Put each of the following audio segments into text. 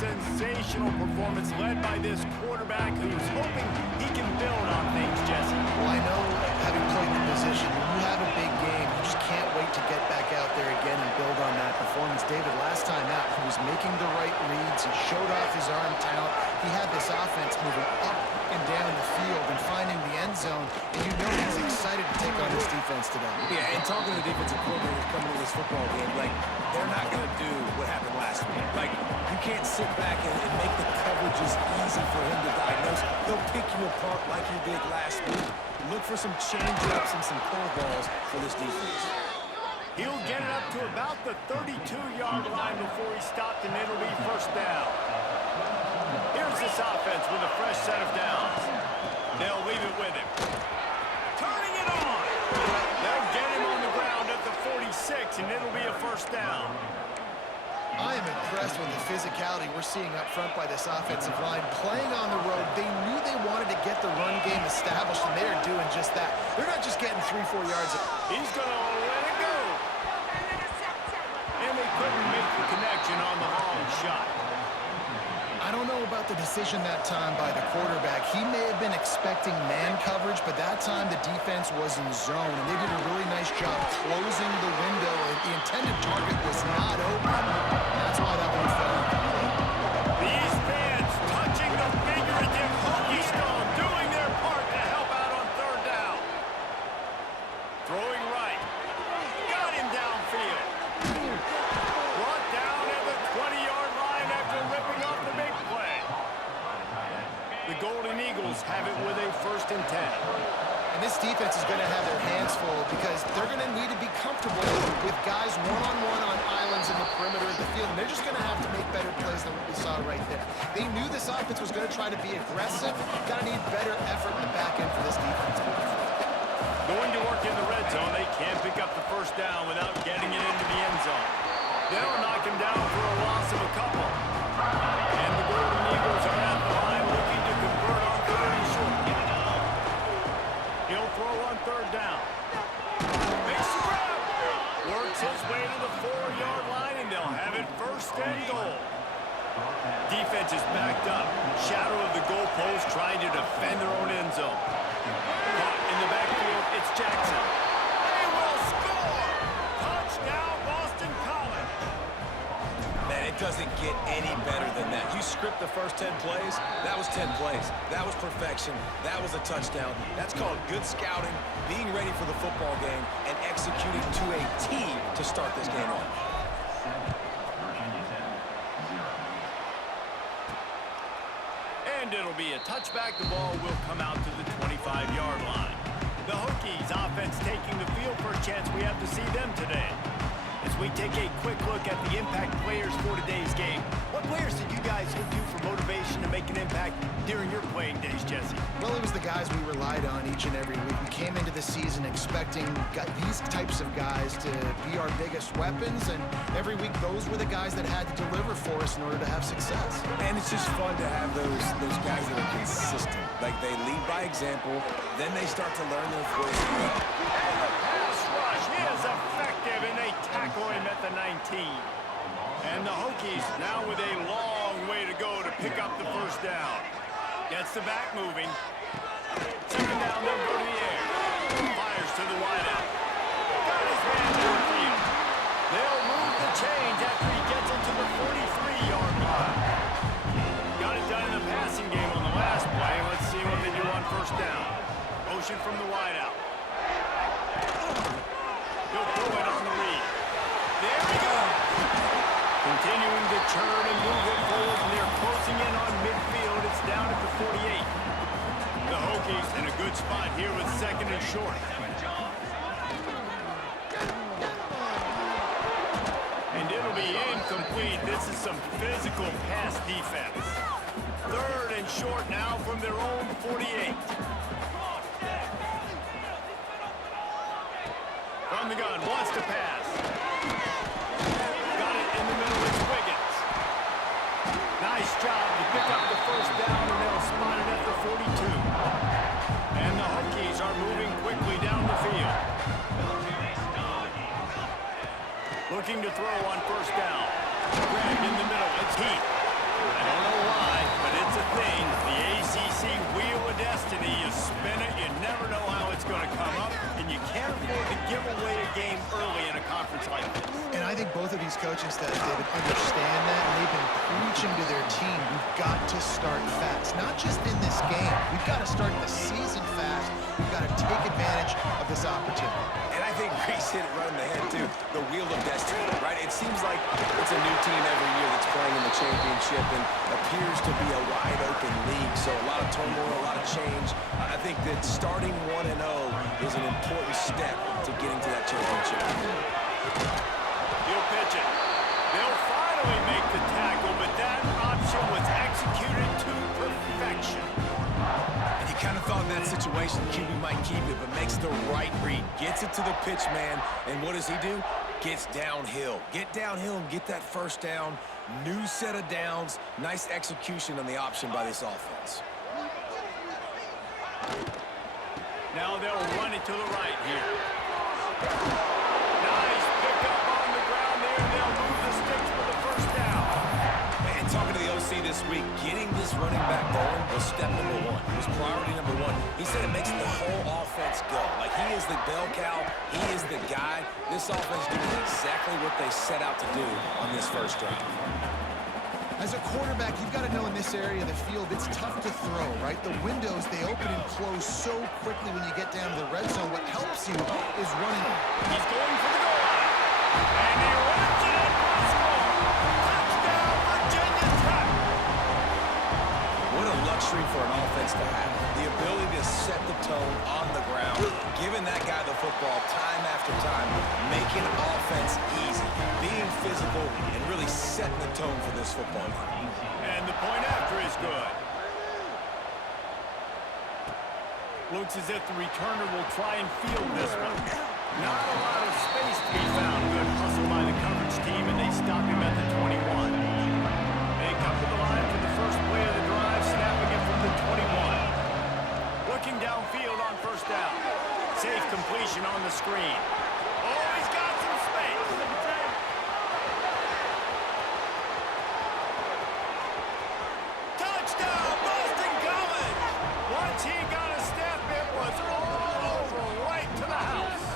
sensational performance led by this quarterback who's hoping he can build on things, Jesse. Well, I know, having played the position, when you have a big game, you just can't wait to get back out there again and build on that performance. David, last time out, he was making the right reads. He showed off his arm talent. He had this offense moving up and down the field and finding the end zone, and you know he's excited to take on this defense today. Yeah, and talking to the defensive coordinator coming to this football game, like, they're not going to do what happened last week. Like, you can't sit back and make the coverages easy for him to diagnose. He'll pick you apart like he did last week. Look for some change-ups and some curveballs for this defense. He'll get it up to about the 32-yard line before he stopped, and it'll be first down. Here's this offense with a fresh set of downs. They'll leave it with him. Turning it on. They'll get him on the ground at the 46, and it'll be a first down. I am impressed with the physicality we're seeing up front by this offensive line. Playing on the road, they knew they wanted to get the run game established, and they are doing just that. They're not just getting 3-4 yards. He's going to let it go. And they couldn't make the connection on the long shot. I don't know about the decision that time by the quarterback. He may have been expecting man coverage, but that time the defense was in zone, and they did a really nice job closing the window. The intended target was not open. That's why that one fell. These fans touching the figurative Hokie stone, doing their part to help out on third down. Throwing right. Got him downfield. Brought down at the 20-yard line after ripping off the big play. The Golden Eagles have it with a 1st and 10. And this defense is going to have their hands full because they're going to need to be comfortable with guys one-on-one on islands in the perimeter of the field. And they're just going to have to make better plays than what we saw right there. They knew this offense was going to try to be aggressive. Got to need better effort in the back end for this defense. Going to work in the red zone. They can't pick up the first down without getting it into the end zone. They'll knock him down for a loss of a couple. And the Golden Eagles are at the line looking to convert on 3rd and short. He'll throw on 3rd down. Makes the grab. Works his way to the 4-yard line, and they'll have it 1st and goal. Defense is backed up. Shadow of the goalpost trying to defend their own end zone. Caught in the backfield, it's Jackson. They will score! Touchdown, Boston College. Man, it doesn't get any better than that. You script the first 10 plays, that was 10 plays. That was perfection. That was a touchdown. That's called good scouting, being ready for the football game, and executing to a team to start this game off. And it'll be a touchback. The ball will come out to the 25-yard line. The Hokies offense taking the field for a chance. We have to see them today. As we take a quick look at the impact players for today's game, what players did you guys look to for motivation to make an impact during your playing days, Jesse? Well, it was the guys we relied on each and every week. We came into the season expecting these types of guys to be our biggest weapons, and every week those were the guys that had to deliver for us in order to have success. And it's just fun to have those guys that are consistent. Like, they lead by example, then they start to learn their voice. And the pass rush is effective, and they tackle him at the 19. And the Hokies now with a long way to go to pick up the first down. Gets the back moving. 2nd down, they'll go to the air. Fires to the wideout. Got his man downfield. They'll move the chains after he gets into the 43-yard line. Got it done in the passing game on the last play. Let's see what they do on 1st down. Motion from the wideout. He'll throw it on the read. There we go. Continuing to turn and move it forward, and they're closing in on midfield. It's down at the 48. The Hokies in a good spot here with 2nd and short. And it'll be incomplete. This is some physical pass defense. 3rd and short now from their own 48. From the gun, wants to pass. Got it in the middle, it's Wiggins. Nice job to pick up the first down, and they'll spot it at the 42. And the Hokies are moving quickly down the field. Looking to throw on 1st down. Grabbed in the middle, it's Heath. I don't know why, but it's a thing. The ACC Wheel of Destiny, you spin it, you never know how it's going to come up, and you can't afford to give away a game early in a conference like this. And I think both of these coaching staffs, David, understand that, and they've been preaching to their team, we've got to start fast. Not just in this game. We've got to start the season fast. We've got to take advantage of this opportunity. And I think Reese hit it right in the head, too. The Wheel of Destiny, right? It seems like it's a new team every year that's playing in the championship and appears to be a wide-open league. So a lot of turmoil, a lot of change. I think that starting 1-0 is an important step to getting to that championship. He'll pitch it. They'll finally make the tackle, but that option was executed to perfection. And you kind of thought in that situation QB might keep it, but makes the right read. Gets it to the pitch man, and what does he do? Gets downhill. Get downhill and get that first down. New set of downs. Nice execution on the option by this offense. Now they'll run it to the right here. Nice pickup on the ground there. They'll move the sticks for the first down. Man, talking to the OC this week, getting this running back going was step number one. It was priority number one. He said it makes the whole offense go. Like, he is the bell cow. He is the guy. This offense doing exactly what they set out to do on this first drive. As a quarterback, you've got to know in this area of the field, it's tough to throw, right? The windows, they open and close so quickly when you get down to the red zone. What helps you is running. He's going for the goal line. And he runs it in for a score. Touchdown, Virginia Tech. What a luxury for an offense to have. The ability to set the tone on the ground, giving that guy the football time after time, making offense easy, being physical, and really setting the tone for this football game. And the point after is good. Looks as if the returner will try and field this one. Not a lot of space to be found. Good hustle by the coverage team, and they stop him at the 21. They come to the line for the first play of the drive, snapping it from the 21. Looking downfield on first down. Safe completion on the screen. Oh, he's got some space. Touchdown, Boston College! Once he got a step, it was all over, right to the house.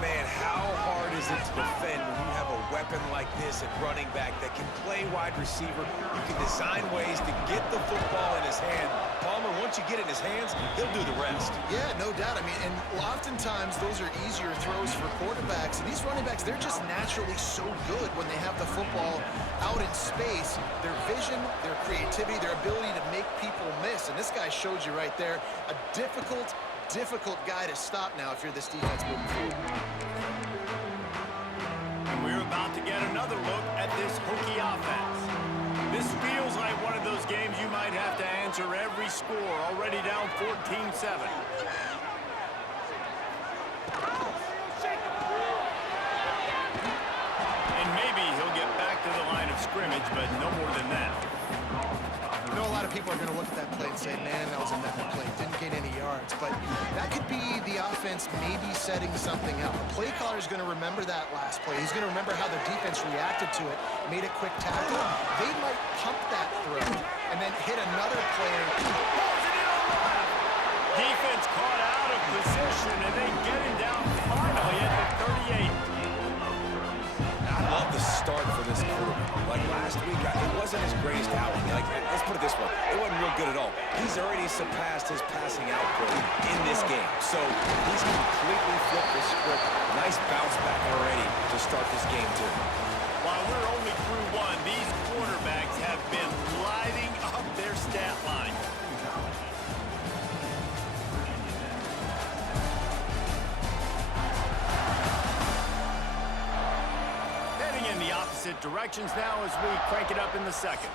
Man, how hard is it to defend when you have a weapon like this at running back that can play wide receiver? You can design ways to get the football in his hand. Palmer, once you get it in his hands, he'll do the rest. Yeah, no doubt. I mean, and oftentimes those are easier throws for quarterbacks. And these running backs, they're just naturally so good when they have the football out in space. Their vision, their creativity, their ability to make people miss. And this guy showed you right there, a difficult guy to stop now if you're this defense moving forward. And we're about to get another look at this Hokie offense. This feels like one of those games you might have to answer every score, already down 14-7. And maybe he'll get back to the line of scrimmage, but no more than that. I know a lot of people are going to look at that play and say, man, that was a bad play. Didn't gain any yards. But that could be the offense maybe setting something up. The play caller is going to remember that last play. He's going to remember how the defense reacted to it, made a quick tackle. They might pump that through and then hit another player. Defense caught out of position, and they get him down finally at the 38. I love the start for this quarterback. Like last week, it wasn't his greatest outing. Like, let's put it this way. It wasn't real good at all. He's already surpassed his passing output in this game. So he's completely flipped the script. Nice bounce back already to start this game, too. While we're only through one, these quarterbacks have been lighting up their stat line. Heading in the opposite directions now as we crank it up in the second.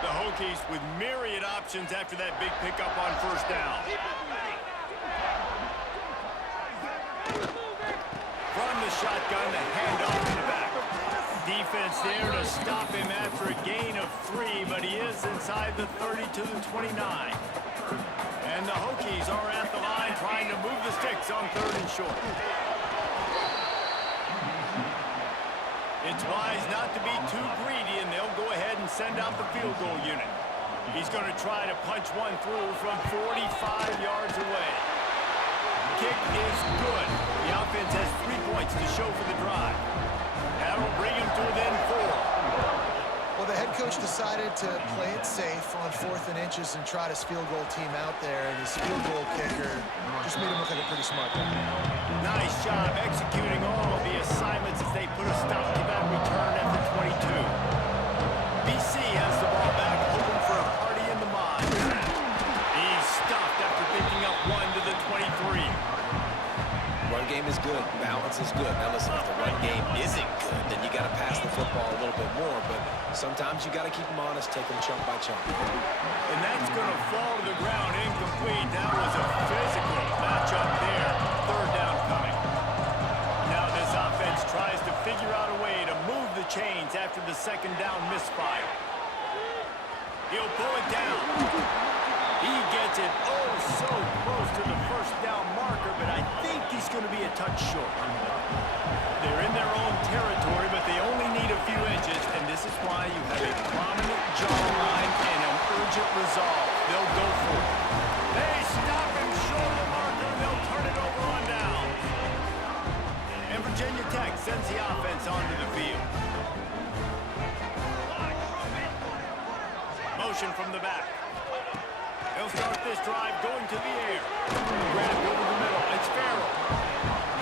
The Hokies with myriad options after that big pickup on first down. From the shotgun, the handoff in the back. Defense there to stop him after a gain of 3, but he is inside the 30 to the 29. And the Hokies are at the line trying to move the sticks on 3rd and short. It's wise not to be too greedy, and they'll go ahead and send out the field goal unit. He's going to try to punch one through from 45 yards away. Kick is good. The offense has 3 points to show for the drive. That'll bring him to within 4. Well, the head coach decided to play it safe on 4th and inches and trot his field goal team out there, and his field goal kicker just made him look like a pretty smart guy. Nice job executing all of the assignments as they put a stop to that return at the 22. BC has the ball back, hoping for a party in the mod. He's stopped after picking up 1 to the 23. Run game is good. Balance is good. Now listen, if the run game isn't good, then you got to pass the football a little bit more. But sometimes you got to keep them honest, take them chunk by chunk. And that's going to fall to the ground incomplete. That was a physical matchup there. 3rd down coming. Now this offense tries to figure out a way to move the chains after the 2nd down misfire. He'll pull it down. He gets it so close to the 1st down marker, but I think he's going to be a touch short. They're in their own territory, but they only need a few inches, and this is why you have a prominent jawline and an urgent resolve. They'll go for it. They stop him short of the marker, and they'll turn it over on down. And Virginia Tech sends the offense onto the field. Motion from the back. They'll start this drive going to the air. Grabbed over the middle. It's Farrell.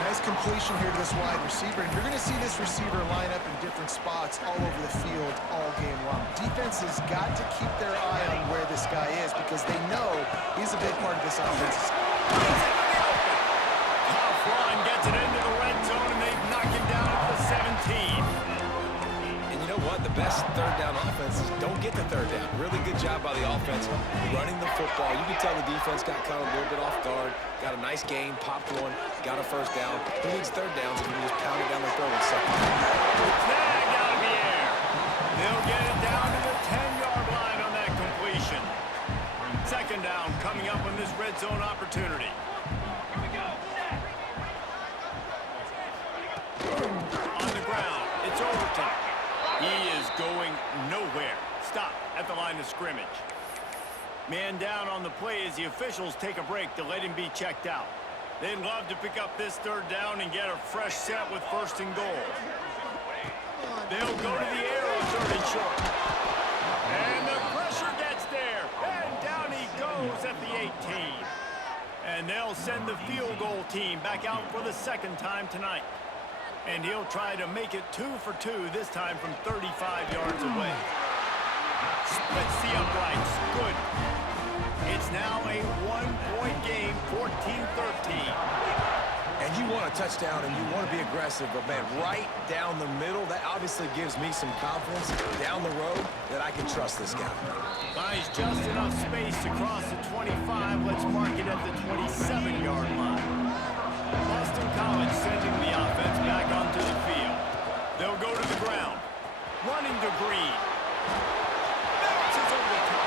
Nice completion here to this wide receiver. And you're going to see this receiver line up in different spots all over the field all game long. Defense has got to keep their eye on where this guy is because they know he's a big part of this offense. Tough run gets it into the red zone, and they knock him down at the 17. You know what? The best 3rd down offenses don't get the 3rd down. Really good job by the offense running the football. You can tell the defense got caught a little bit off guard. Got a nice gain, popped one, got a 1st down. Who needs 3rd downs if you can just pound it down the throat in 2nd? Snagged out of the air. They'll get it down to the 10-yard line on that completion. 2nd down coming up on this red zone opportunity. Here we go. On the ground, it's Overton. He is going nowhere. Stop at the line of scrimmage. Man down on the play as the officials take a break to let him be checked out. They'd love to pick up this 3rd down and get a fresh set with 1st and goal. They'll go to the air on 3rd and short. And the pressure gets there. And down he goes at the 18. And they'll send the field goal team back out for the 2nd time tonight. And he'll try to make it 2 for 2, this time from 35 yards away. Splits the uprights. Good. It's now a 1-point game, 14-13. And you want a touchdown and you want to be aggressive, but man, right down the middle, that obviously gives me some confidence down the road that I can trust this guy. Finds just enough space to cross the 25. Let's mark it at the 27-yard line. Boston College sending the offense back onto the field. They'll go to the ground. Running to Green. Bounces over the top.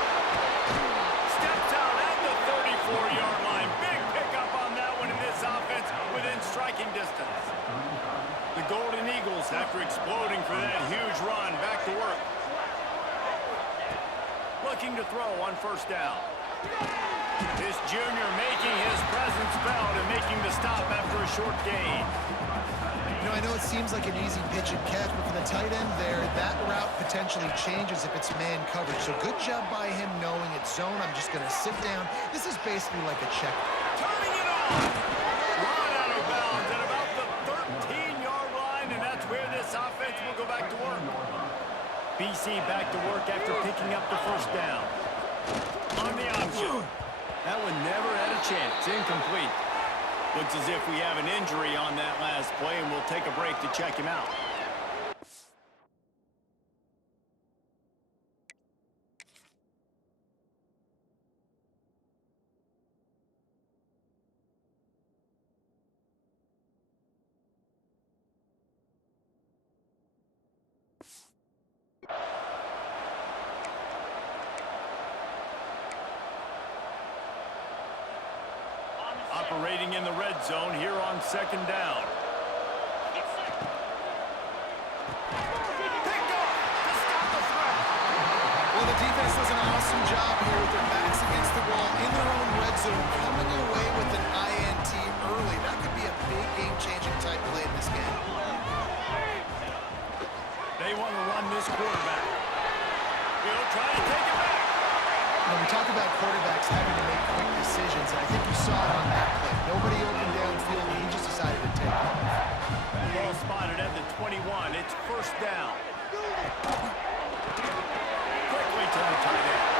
Steps out at the 34-yard line. Big pickup on that one in this offense within striking distance. The Golden Eagles, after exploding for that huge run, back to work. Looking to throw on 1st down. This junior making his presence felt and making the stop after a short gain. You know, I know it seems like an easy pitch and catch, but for the tight end there, that route potentially changes if it's man coverage. So good job by him knowing it's zone. I'm just going to sit down. This is basically like a check. Turning it on. Run out of bounds at about the 13-yard line, and that's where this offense will go back to work. BC back to work after picking up the 1st down. On the option. That one never had a chance. Incomplete. Looks as if we have an injury on that last play, and we'll take a break to check him out. Operating in the red zone here on 2nd down. job here with their backs against the wall in their own red zone, coming away with an INT early. That could be a big game-changing type play in this game. They want to run this quarterback. He'll try to take it back. When we talk about quarterbacks having to make quick decisions, and I think you saw it on that play. Nobody opened downfield, and he just decided to take it. Ball spotted at the 21. It's first down. Quickly to the tight end.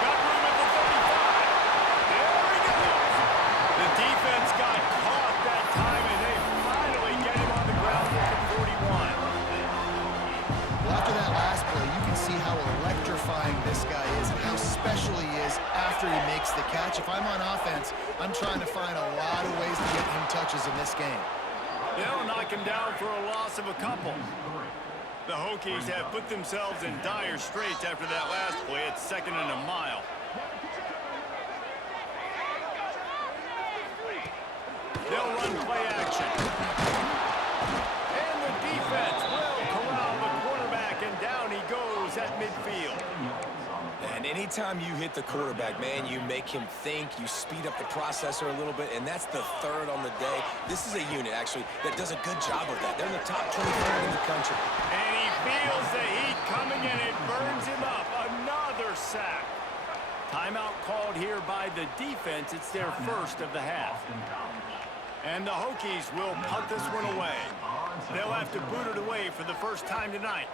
Got room at the 35. There he goes. The defense got caught that time, and they finally get him on the ground at the 41. Well, after that last play, you can see how electrifying this guy is and how special he is after he makes the catch. If I'm on offense, I'm trying to find a lot of ways to get him touches in this game. They'll knock him down for a loss of a couple. The Hokies have put themselves in dire straits after that last play. It's 2nd and a mile. They'll run play action. And the defense will corral the quarterback, and down he goes at midfield. And anytime you hit the quarterback, man, you make him think, you speed up the processor a little bit, and that's the 3rd on the day. This is a unit, actually, that does a good job of that. They're in the top 25 in the country. And he feels the heat coming, and it burns him up. Another sack. Timeout called here by the defense. It's their first of the half. And the Hokies will punt this one away. They'll have to boot it away for the first time tonight.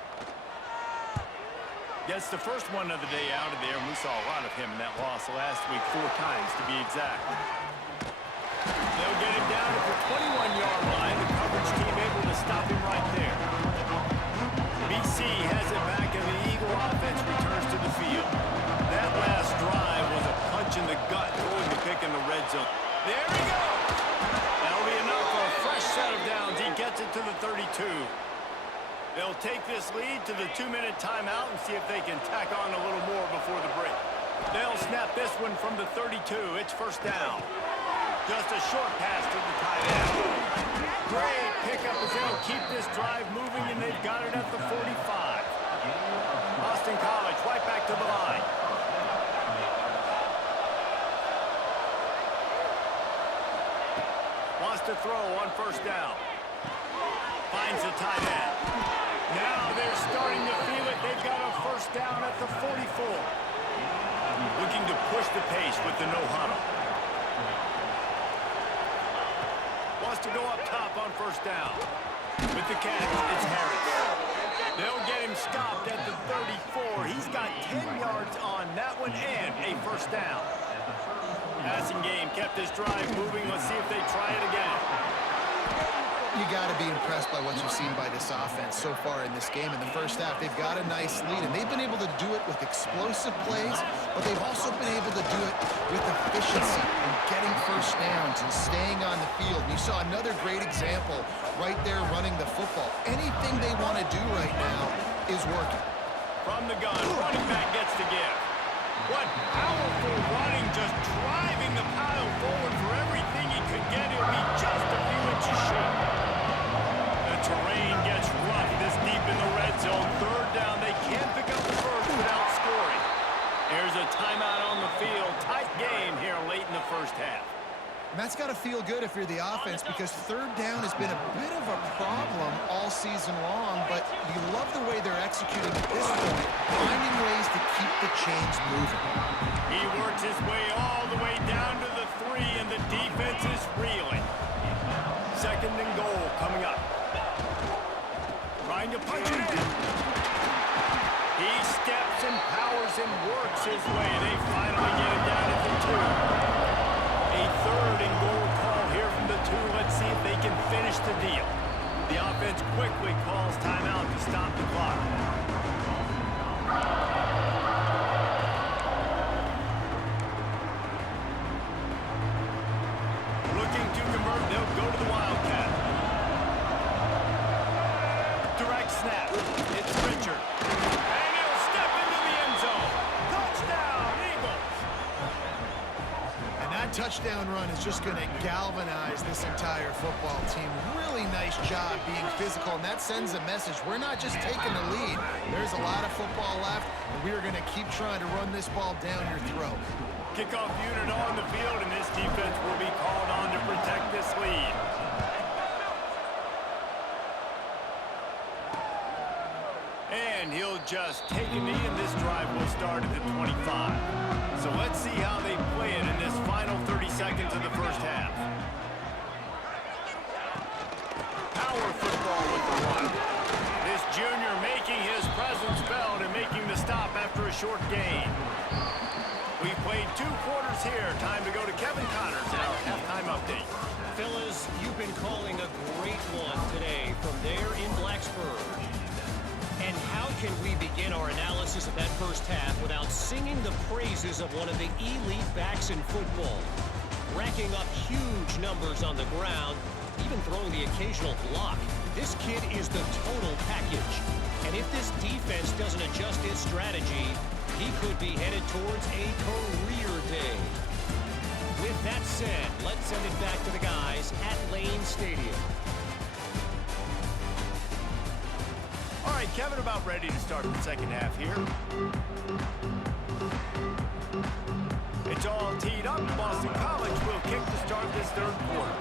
Gets the first one of the day out of there, and we saw a lot of him in that loss last week, 4 times to be exact. They'll get him down at the 21-yard line. The coverage team able to stop him right there. BC has it back, and the Eagle offense returns to the field. That last drive was a punch in the gut, throwing the pick in the red zone. There he goes! That'll be enough for a fresh set of downs. He gets it to the 32. They'll take this lead to the 2-minute timeout and see if they can tack on a little more before the break. They'll snap this one from the 32. It's first down. Just a short pass to the tight end. Great pickup as they'll keep this drive moving, and they've got it at the 45. Boston College right back to the line. Wants to throw on first down. Finds the tight end. Now they're starting to feel it. They've got a first down at the 44. Looking to push the pace with the no-huddle. Wants to go up top on first down. With the catch, it's Harris. They'll get him stopped at the 34. He's got 10 yards on that one and a first down. Passing game kept this drive moving. Let's see if they try it again. You got to be impressed by what you've seen by this offense so far in this game. In the first half, they've got a nice lead, and they've been able to do it with explosive plays, but they've also been able to do it with efficiency and getting first downs and staying on the field. And you saw another great example right there running the football. Anything they want to do right now is working. From the gun, running back gets to give. What powerful running, just driving the pile forward for everything he could get. It'll be just a few inches short. The terrain gets rough this deep in the red zone. 3rd down, they can't pick up the first without scoring. Here's a timeout on the field. Tight game here late in the first half. And that's got to feel good if you're the offense, because 3rd down has been a bit of a problem all season long, but you love the way they're executing at this point, finding ways to keep the chains moving. He works his way all the way down to the 3, and the defense is reeling. 2nd and goal coming up. Trying to punch it in. He steps and powers and works his way. They finally get him down at the 2. A 3rd and goal call here from the 2. Let's see if they can finish the deal. The offense quickly calls timeout to stop the clock. Looking to convert, they'll go to the Wildcat. Direct snap. It's Richard. And he'll step into the end zone. Touchdown, Eagles! And That touchdown run is just going to galvanize this entire football team. Really nice job being physical, and that sends a message. We're not just taking the lead. There's a lot of football left, and we are going to keep trying to run this ball down your throat. Kickoff unit on the field, and this defense will be called on to protect this lead. And he'll just take a knee, and this drive will start at the 25. So let's see how they play it in this final 30 seconds of the first half. Power football with the run. This junior making his presence felt and making the stop after a short gain. We've played 2 quarters here. Time to go to Kevin Connors in our halftime update. Fellas, you've been calling a great one today from there in Blacksburg. And how can we begin our analysis of that first half without singing the praises of one of the elite backs in football? Racking up huge numbers on the ground, even throwing the occasional block. This kid is the total package. And if this defense doesn't adjust its strategy, he could be headed towards a career day. With that said, let's send it back to the guys at Lane Stadium. All right, Kevin, about ready to start the second half here. It's all teed up. Boston College will kick to start this third quarter.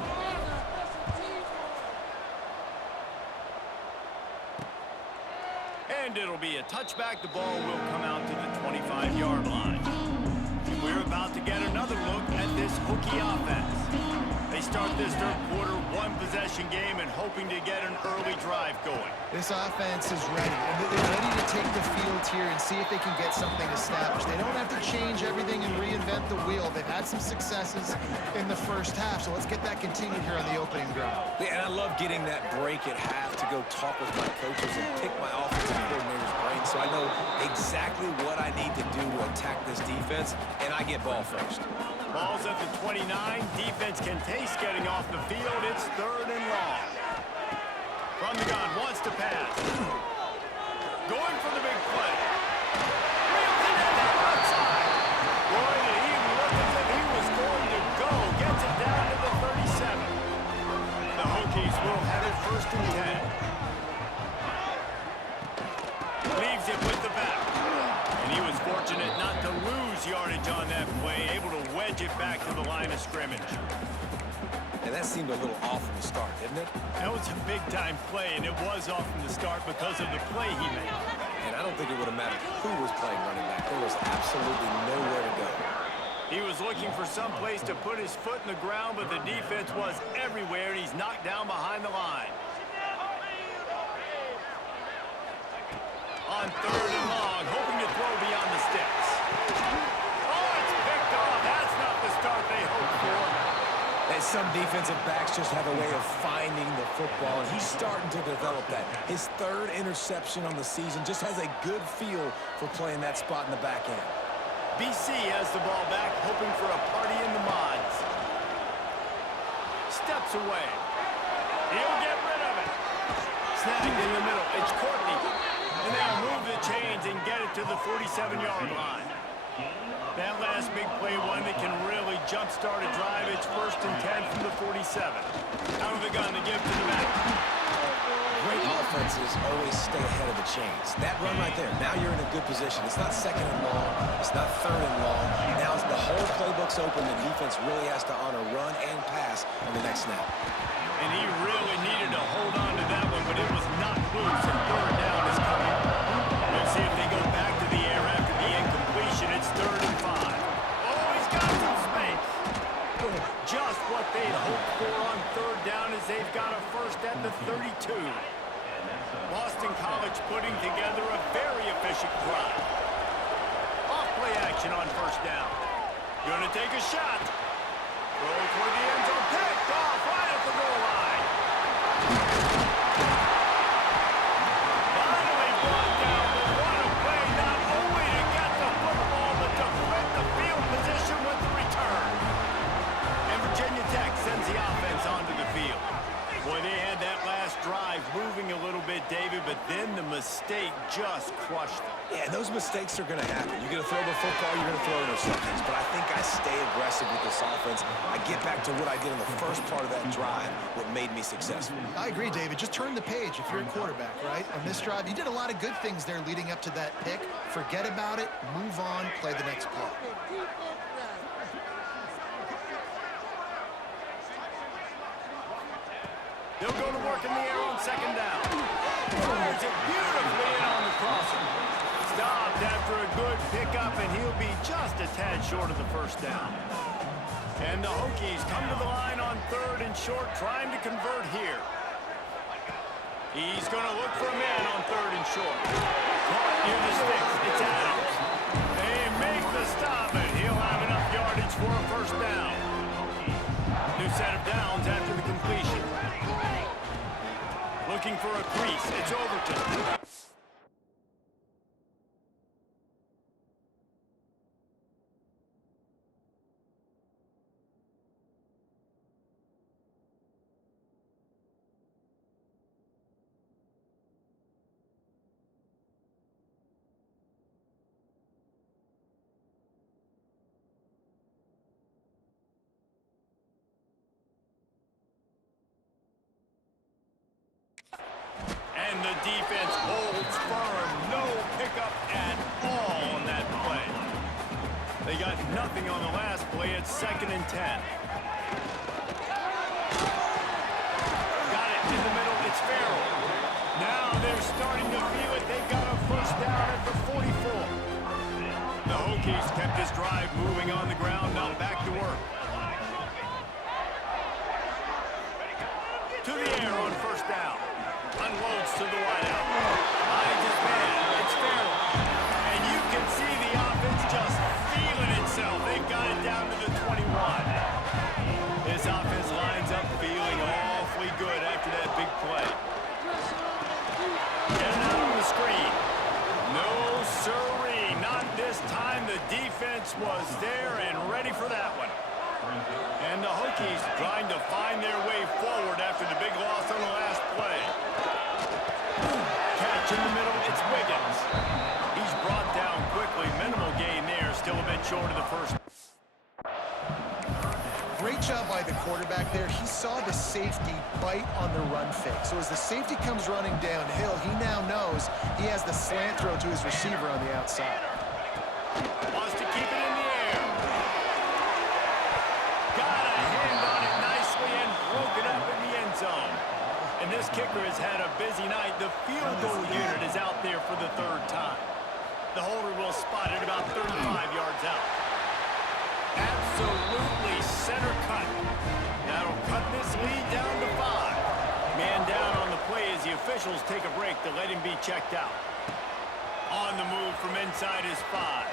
And it'll be a touchback. The ball will come out to the 25-yard line. And we're about to get another look at this Hokie offense. They start this third quarter, 1-possession game, and hoping to get an early drive going. This offense is ready, and they're ready to take the field here and see if they can get something established. They don't have to change everything and reinvent the wheel. They've had some successes in the first half, so let's get that continued here on the opening drive. Yeah, and I love getting that break at half to go talk with my coaches and pick my offensive coordinator's brain so I know exactly what I need to do to attack this defense, and I get ball first. Ball's at the 29. Defense can taste getting off the field. It's 3rd and long. From the gun, wants to pass. Going for the big play. Wheels it in the outside. Boy, did he look as if he was going to go. Gets it down to the 37. The Hokies will have it 1st and 10. Leaves it with the back. And he was fortunate not to lose yardage on that play, able to wedge it back to the line of scrimmage. And that seemed a little off from the start, didn't it? That was a big-time play, and it was off from the start because of the play he made. And I don't think it would have mattered who was playing running back. There was absolutely nowhere to go. He was looking for some place to put his foot in the ground, but the defense was everywhere, and he's knocked down behind the line. On 3rd and long, hoping to throw beyond the sticks. Oh, it's picked off. That's not the start they hoped for. And some defensive backs just have a way of finding the football, and he's starting to develop that. His 3rd interception on the season just has a good feel for playing that spot in the back end. BC has the ball back, hoping for a party in the mods. Steps away. He'll get rid of it. Snagged in the middle. It's Courtney. And they'll move the chains and get it to the 47-yard line. That last big play, one that can really jump-start a drive. It's 1st and 10 from the 47. Out of the gun to give to the back. Great offenses always stay ahead of the chains. That run right there, now you're in a good position. It's not 2nd and long. It's not 3rd and long. Now the whole playbook's open. The defense really has to honor run and pass on the next snap. And he really needed to hold on to that one, but it was not loose, and 3rd down is coming. We'll see if they go back to the air after the incompletion. It's 3rd and 5. Oh, he's got some space. Just what they'd hoped for on 3rd down as they've got a 1st at the 32. Boston College putting together a very efficient drive. Off-play action on 1st down. Gonna take a shot. Throw toward the end zone. Picked off right at the goal line. Finally brought down, but what a play, not only to get the football, but to flip the field position with the return. And Virginia Tech sends the offense onto the field. Boy, they had that last drive moving a little bit, David, but but then the mistake just crushed them. Yeah, those mistakes are going to happen. You're going to throw the football, you're going to throw interceptions. But I think I stay aggressive with this offense. I get back to what I did in the first part of that drive, what made me successful. I agree, David. Just turn the page if you're a quarterback, right? On this drive, you did a lot of good things there leading up to that pick. Forget about it, move on, play the next play. They'll go to work in the air on second down. Fires it beautifully in on the crosser. Stopped after a good pickup, and he'll be just a tad short of the first down. And the Hokies come to the line on third and short, trying to convert here. He's going to look for a man on third and short. Caught near the sticks. It's Adams. They make the stop, and he'll have enough yardage for a first down. New set of downs after the completion. Looking for a crease. It's Overton. And the defense holds firm. No pickup at all on that play. They got nothing on the last play. It's 2nd and 10. Got it in the middle. It's Farrell. Now they're starting to feel it. They got a first down at the 44. The Hokies kept this drive moving on the ground. Now back to work. To the air on first down. Unloads to the wideout. Finds his man. It's Farrell. And you can see the offense just feeling itself. They've got it down to the 21. This offense lines up feeling awfully good after that big play. And out on the screen. No siree. Not this time. The defense was there and ready for that one. And the Hokies trying to find their way forward after the big loss on the last play. Catch in the middle, it's Wiggins. He's brought down quickly. Minimal gain there, still a bit short of the first. Great job by the quarterback there. He saw the safety bite on the run fake. So as the safety comes running downhill, he now knows he has the slant throw to his receiver on the outside. Wants to keep it in the air. Got a hand on it nicely and broke it up in the end zone. And this kicker has had a busy night. The field goal unit is out there for the 3rd time. The holder will spot it about 35 yards out. Absolutely center cut. That'll cut this lead down to 5. Man down on the play as the officials take a break to let him be checked out. On the move from inside his 5.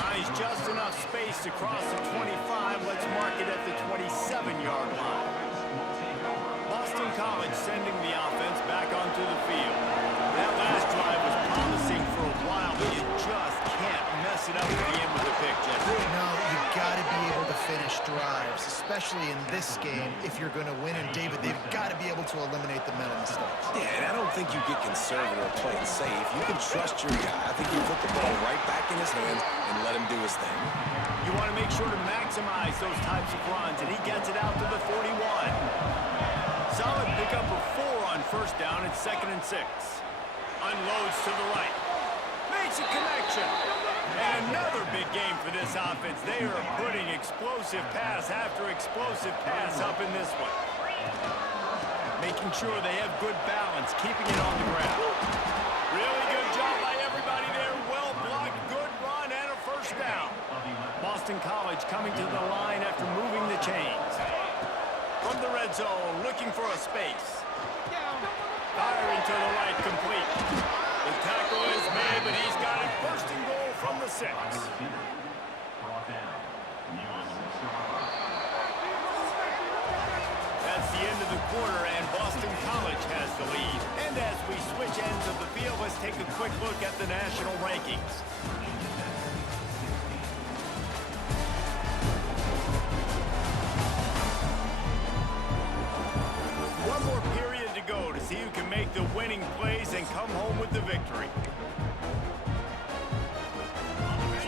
Nice, just enough space to cross the 25. Let's mark it at the 27-yard line. Boston College sending the offense back onto the field. That last drive was promising for a while, but you just can't mess it up at the end with the pick, Jesse. No, you've got to be able to finish drives, especially in this game if you're going to win. And David, they've got to be able to eliminate the mental mistakes. Yeah, and I don't think you get conservative or play it safe. You can trust your guy. I think you put the ball right back in his hands and let him do his thing. You want to make sure to maximize those types of runs, and he gets it out to the 41. Solid pickup of 4 on first down. It's 2nd and 6. Unloads to the right. Makes a connection. And another big game for this offense. They are putting explosive pass after explosive pass up in this one. Making sure they have good balance, keeping it on the ground. Really good job by everybody there. Well blocked, good run, and a first down. Boston College coming to the line after moving the chains. From the red zone, looking for a space. Firing to the right, complete. The tackle is made, but he's got it 1st and goal from the 6. That's the end of the quarter, and Boston College has the lead. And as we switch ends of the field, let's take a quick look at the national rankings. One more period to go to see who can make the remaining plays and come home with the victory.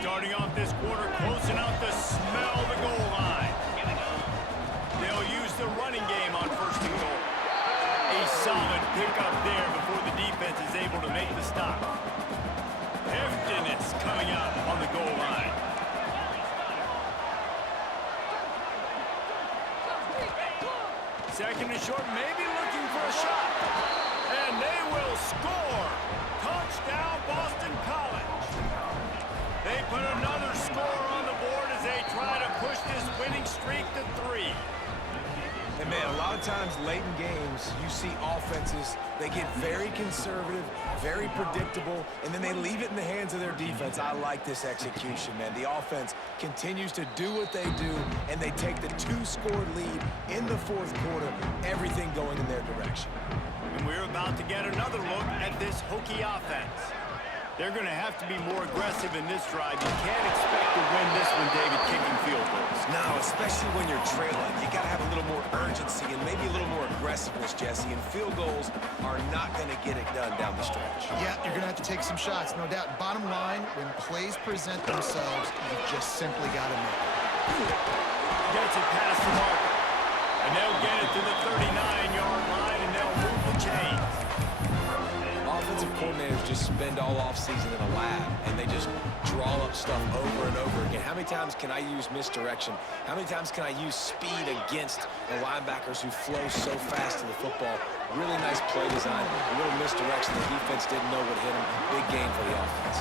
Starting off this quarter, closing out the smell the goal line. They'll use the running game on first and goal. A solid pickup there before the defense is able to make the stop. Heftiness coming out on the goal line. Second and short, maybe looking for a shot. And they will score. Touchdown, Boston College. They put another score on the board as they try to push this winning streak to 3. And man, a lot of times late in games, you see offenses, they get very conservative, very predictable, and then they leave it in the hands of their defense. I like this execution, man. The offense continues to do what they do, and they take the 2-score lead in the fourth quarter, everything going in their direction. And we're about to get another look at this Hokie offense. They're going to have to be more aggressive in this drive. You can't expect to win this one, David, kicking field goals. No, especially when you're trailing. You got to have a little more urgency and maybe a little more aggressiveness, Jesse. And field goals are not going to get it done down the stretch. Yeah, you're going to have to take some shots, no doubt. Bottom line, when plays present themselves, you just simply got to make it. Gets it past the marker. And they'll get it to the 39-yard line, and they'll move the chains. Offensive coordinators just spend all offseason in a lab, and they just draw up stuff over and over again. How many times can I use misdirection? How many times can I use speed against the linebackers who flow so fast to the football? Really nice play design, a little misdirection. The defense didn't know what hit them. Big gain for the offense.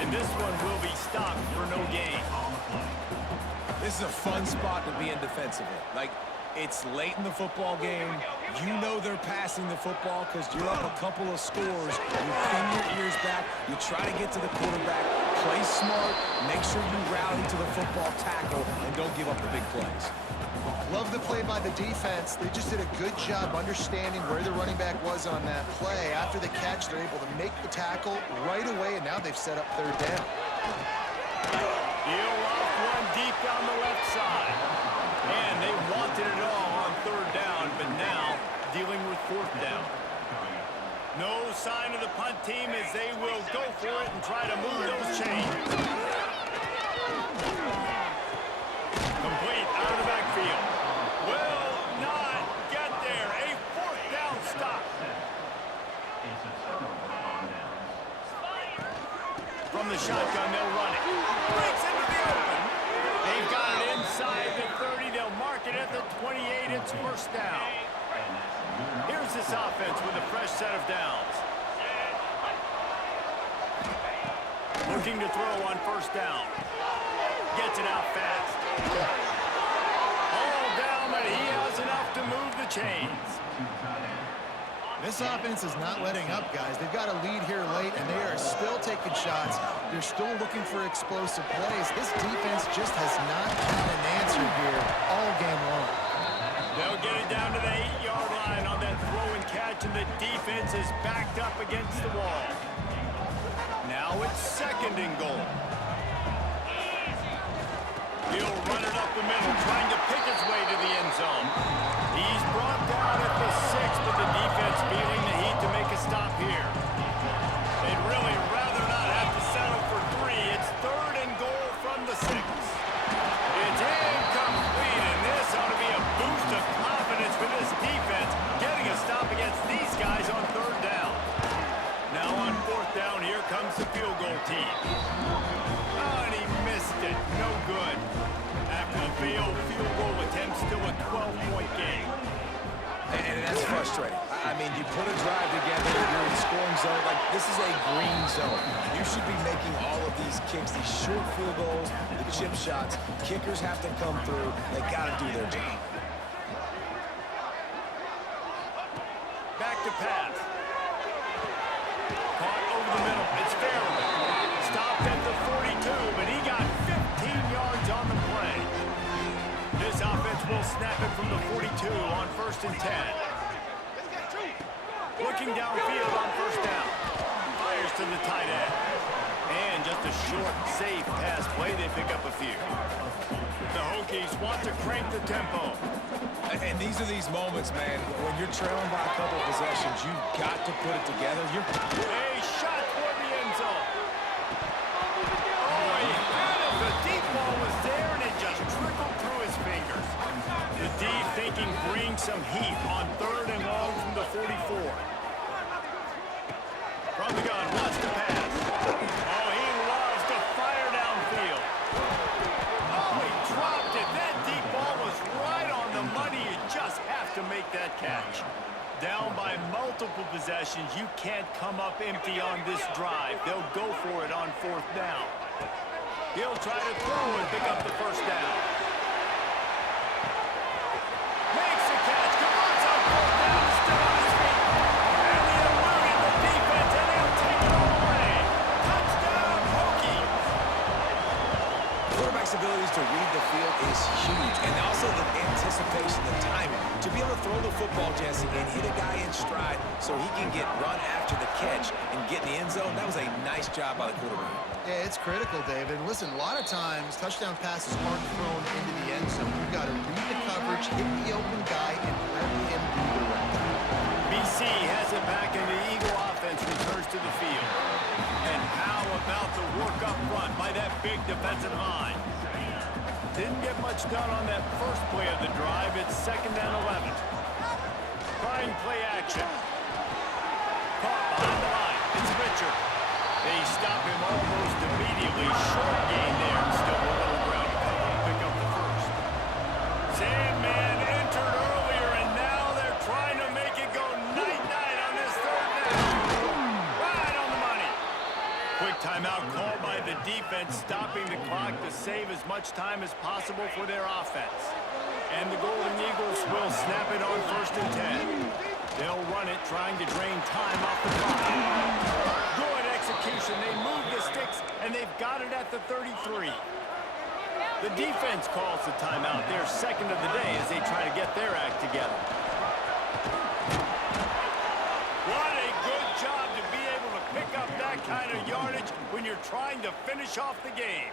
And this one will be stopped for no gain. This is a fun spot to be in defensively. Like, it's late in the football game. You know they're passing the football because you're up a couple of scores. You pin your ears back. You try to get to the quarterback. Play smart. Make sure you rally to the football tackle and don't give up the big plays. Love the play by the defense. They just did a good job understanding where the running back was on that play. After the catch, they're able to make the tackle right away, and now they've set up third down. He'll off one deep down the left side. And they wanted it all on third down, but now dealing with fourth down. No sign of the punt team as they will go for it and try to move those chains. Complete out of the backfield. Will not get there. A fourth down stop. From the shotgun, they'll run it. Breaks into the open. They've got it inside the 30. They'll mark it at the 28. It's first down. Here's this offense with a fresh set of downs. Looking to throw on first down. Gets it out fast. All down, but he has enough to move the chains. This offense is not letting up, guys. They've got a lead here late, and they are still taking shots. They're still looking for explosive plays. This defense just has not had an answer here all game long. They'll get it down to the 8-yard line on that throw and catch, and the defense is backed up against the wall. Now it's second and goal. He'll run it up the middle, trying to pick his way to the end zone. He's brought down at the 6, but the defense feeling the heat to make a stop here. They'd really rather not have to settle for 3. It's third and goal from the 6. It's incomplete, and this ought to be a boost of confidence for this defense, getting a stop against these guys on third down. Now on fourth down, here comes the field goal team. Oh, and he missed it. No good. After the failed field goal attempt, still a 12-point game. And that's frustrating. I mean, you put a drive together, you're in scoring zone. Like, this is a green zone. You should be making all of these kicks, these short field goals, the chip shots. Kickers have to come through. They got to do their job. Back to pass. Caught over the middle. It's Farrell. Stopped at the 42, but he got 15 yards on the play. This offense will snap it from the 42 on first and 10. Looking downfield on first down. Fires to the tight end. And just a short, safe pass play. They pick up a few. The Hokies want to crank the tempo. And these are these moments, man, when you're trailing by a couple of possessions, you've got to put it together. A shot toward the end zone. Oh, he had it. The deep ball was there, and it just trickled through his fingers. The D thinking bring some heat on 3rd and long from the 44. From the gun, wants to pass. Oh, he loves to fire downfield. Oh, he dropped it. That deep ball was right on the money. You just have to make that catch. Down by multiple possessions, you can't come up empty on this drive. They'll go for it on 4th down. He'll try to throw and pick up the 1st down. Makes the catch, converts on 4th down, is still on his feet. And the eluding the defense, and he'll take it all away. Touchdown, Hokies! Quarterback's abilities to read the field is huge, and also the anticipation, the timing. To be able to throw the football, Jesse, and hit a guy in stride so he can get run after the catch and get in the end zone, that was a nice job by the quarterback. Yeah, it's critical, David. Listen, a lot of times, touchdown passes aren't thrown into the end zone. You've got to read the coverage, hit the open guy, and let him do the rest. BC has it back, and the Eagle offense returns to the field. And how about the work up front by that big defensive line? Didn't get much done on that first play of the drive. It's 2nd and 11. Trying play action. Caught behind the line. It's Richard. They stop him almost immediately. Short gain there, and still a little ground to cover to pick up the 1st. Sandman entered earlier, and now they're trying to make it go night-night on this 3rd down. Right on the money. Quick timeout called by the defense, stopping the clock to save as much time as possible for their offense. And the Golden Eagles will snap it on 1st and 10. They'll run it, trying to drain time off the clock. Good execution. They move the sticks, and they've got it at the 33. The defense calls the timeout, their 2nd of the day, as they try to get their act together. What a good job to be able to pick up that kind of yardage when you're trying to finish off the game.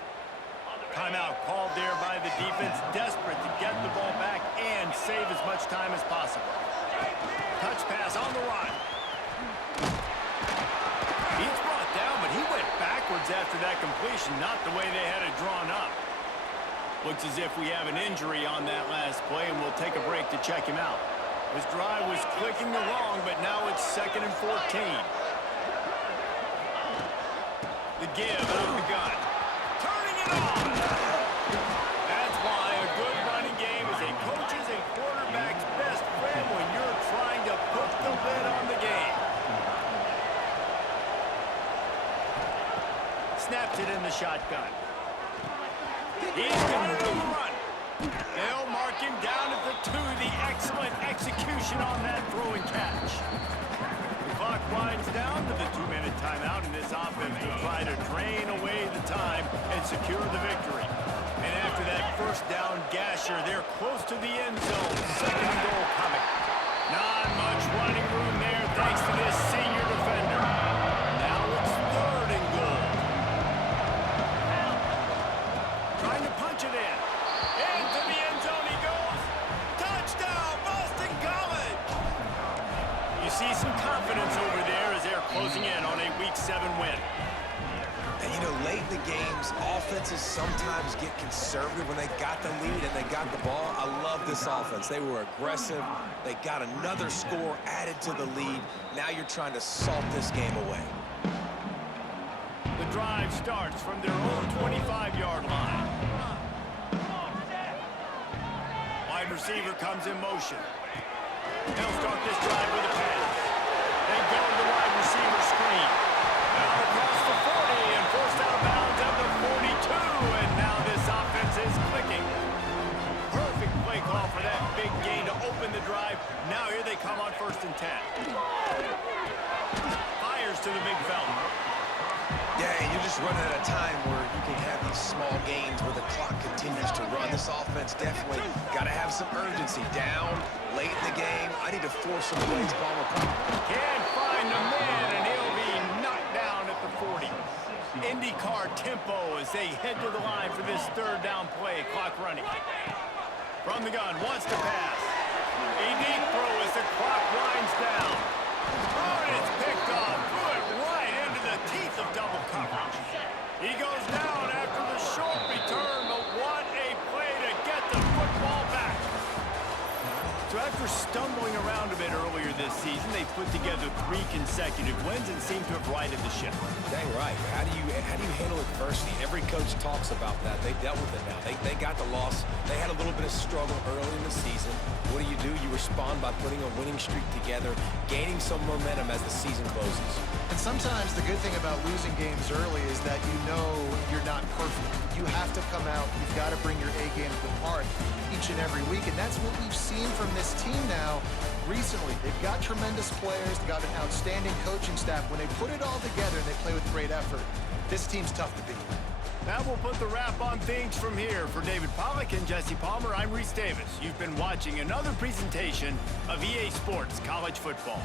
Timeout called there by the defense, desperate to get the ball back and save as much time as possible. Touch pass on the run. He's brought down, but he went backwards after that completion, not the way they had it drawn up. Looks as if we have an injury on that last play, and we'll take a break to check him out. His drive was clicking along, but now it's 2nd and 14. The give out of the gun. Turning it on! That's why a good running game is a coach's and quarterback's best friend when you're trying to put the lid on the game. Snaps it in the shotgun. He's got it on the run. They'll mark him down at the 2. The excellent execution on that throw and catch. The clock winds down to the 2-minute timeout, and this offense will try to drain away the time and secure the victory. And after that 1st down gasher, they're close to the end zone. 2nd and goal coming. Not much running room there thanks to this senior defender. Now it's 3rd and goal. Trying to punch it in. Into the end zone he goes. Touchdown, Boston College! You see some confidence over there as they're closing in on a Week 7 win. And, you know, late in the games, offenses sometimes get conservative when they got the lead and they got the ball. I love this offense. They were aggressive. They got another score added to the lead. Now you're trying to salt this game away. The drive starts from their own 25-yard line. Wide receiver comes in motion. They'll start this drive with a pass. They go to the wide receiver screen. Now across the 40 and forced out of bounds at the 42. And now this offense is clicking. Perfect play call for that big gain to open the drive. Now here they come on 1st and 10. Fires to the big fella. Yeah, and you're just running at a time where you can have these small gains where the clock continues to run. This offense definitely got to have some urgency. Down, late in the game. I need to force some plays, Palmer. Can't find the man, and he'll be knocked down at the 40. IndyCar tempo as they head to the line for this 3rd down play. Clock running. From the gun, wants to pass. A deep throw as the clock winds down. Oh, and it's picked off. Threw it right into the teeth of double coverage. He goes down after the short return, but what a play to get the football back. So after stumbling around a bit earlier this season, they put together 3 consecutive wins and seem to have righted the ship. Dang right. How do you handle adversity? Every coach talks about that. They dealt with it now. They got the loss. They had a little bit of struggle early in the season. What do? You respond by putting a winning streak together, gaining some momentum as the season closes. And sometimes the good thing about losing games early is that you know you're not perfect. You have to come out. You've got to bring your A game to the park each and every week. And that's what we've seen from this team now recently. They've got tremendous players. They've got an outstanding coaching staff. When they put it all together and they play with great effort, this team's tough to beat. Now we'll put the wrap on things from here. For David Pollack and Jesse Palmer, I'm Reese Davis. You've been watching another presentation of EA Sports College Football.